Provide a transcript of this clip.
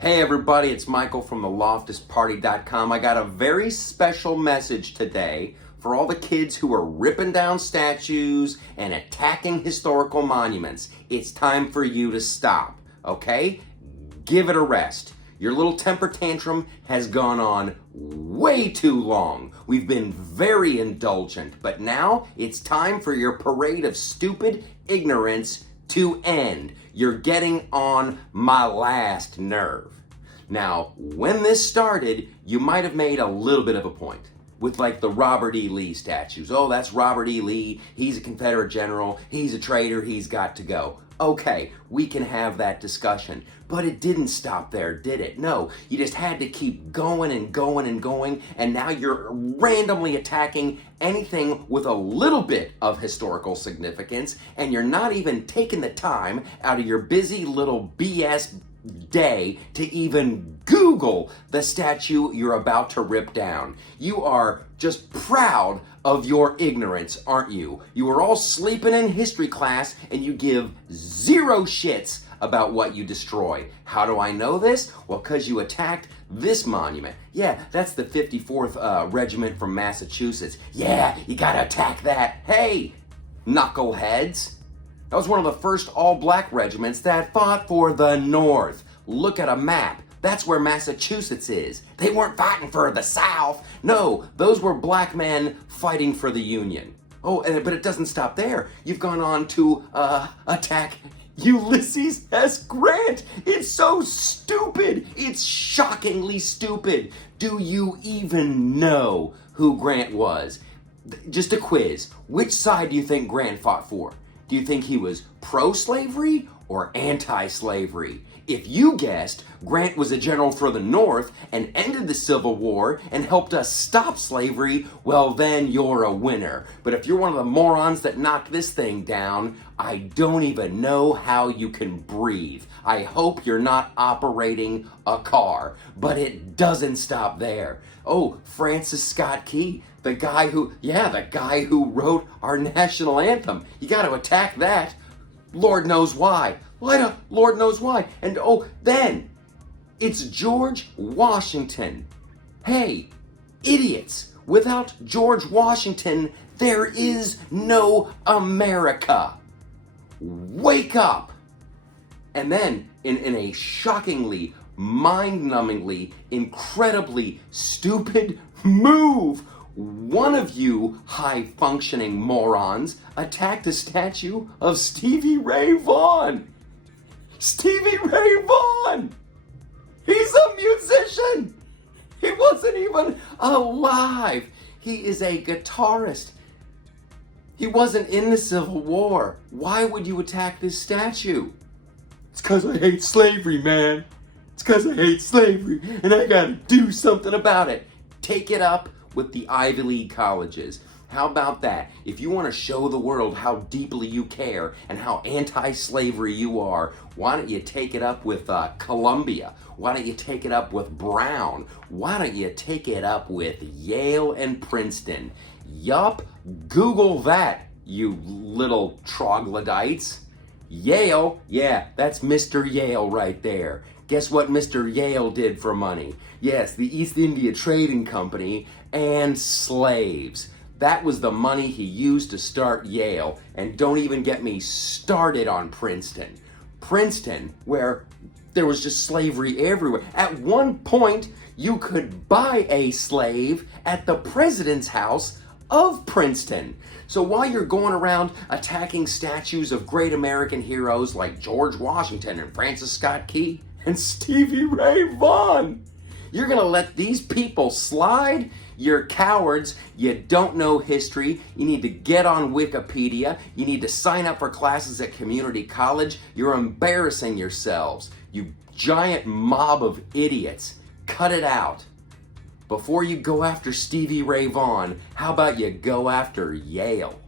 Hey everybody, it's Michael from the LoftusParty.com. I got a very special message today for all the kids who are ripping down statues and attacking historical monuments. It's time for you to stop, okay? Give it a rest. Your little temper tantrum has gone on way too long. We've been very indulgent, but now it's time for your parade of stupid ignorance to end. You're getting on my last nerve. Now, when this started, you might have made a little bit of a point with like the Robert E. Lee statues. Oh, that's Robert E. Lee. He's a Confederate general. He's a traitor. He's got to go. Okay, we can have that discussion. But it didn't stop there, did it? No, you just had to keep going and going and going, and now you're randomly attacking anything with a little bit of historical significance, and you're not even taking the time out of your busy little BS day to even Google the statue you're about to rip down. You are just proud of your ignorance, aren't you? You were all sleeping in history class and you give zero shits about what you destroy. How do I know this? Well, because you attacked this monument. Yeah, that's the 54th Regiment from Massachusetts. Yeah, you gotta attack that. Hey, knuckleheads. That was one of the first all-black regiments that fought for the North. Look at a map. That's where Massachusetts is. They weren't fighting for the South. No, those were black men fighting for the Union. Oh, but it doesn't stop there. You've gone on to attack Ulysses S. Grant. It's so stupid. It's shockingly stupid. Do you even know who Grant was? Just a quiz. Which side do you think Grant fought for? Do you think he was pro-slavery or anti-slavery? If you guessed Grant was a general for the North and ended the Civil War and helped us stop slavery, well then you're a winner. But if you're one of the morons that knocked this thing down, I don't even know how you can breathe. I hope you're not operating a car. But it doesn't stop there. Oh, Francis Scott Key, the guy who wrote our national anthem. You got to attack that. Lord knows why. Lord knows why. And then it's George Washington. Hey, idiots. Without George Washington, there is no America. Wake up. And then, in a shockingly, mind-numbingly, incredibly stupid move, one of you high-functioning morons attacked a statue of Stevie Ray Vaughan. Stevie Ray Vaughan! He's a musician! He wasn't even alive. He is a guitarist. He wasn't in the Civil War. Why would you attack this statue? It's because I hate slavery, man. It's because I hate slavery, and I gotta do something about it. Take it up with the Ivy League colleges. How about that? If you want to show the world how deeply you care and how anti-slavery you are, why don't you take it up with Columbia? Why don't you take it up with Brown? Why don't you take it up with Yale and Princeton? Yup, Google that, you little troglodytes. Yale, yeah, that's Mr. Yale right there. Guess what Mr. Yale did for money? Yes, the East India Trading Company and slaves. That was the money he used to start Yale. And don't even get me started on Princeton. Princeton, where there was just slavery everywhere. At one point, you could buy a slave at the president's house of Princeton. So while you're going around attacking statues of great American heroes like George Washington and Francis Scott Key and Stevie Ray Vaughan, you're gonna let these people slide? You're cowards. You don't know history. You need to get on Wikipedia. You need to sign up for classes at community college. You're embarrassing yourselves. You giant mob of idiots. Cut it out. Before you go after Stevie Ray Vaughan, how about you go after Yale?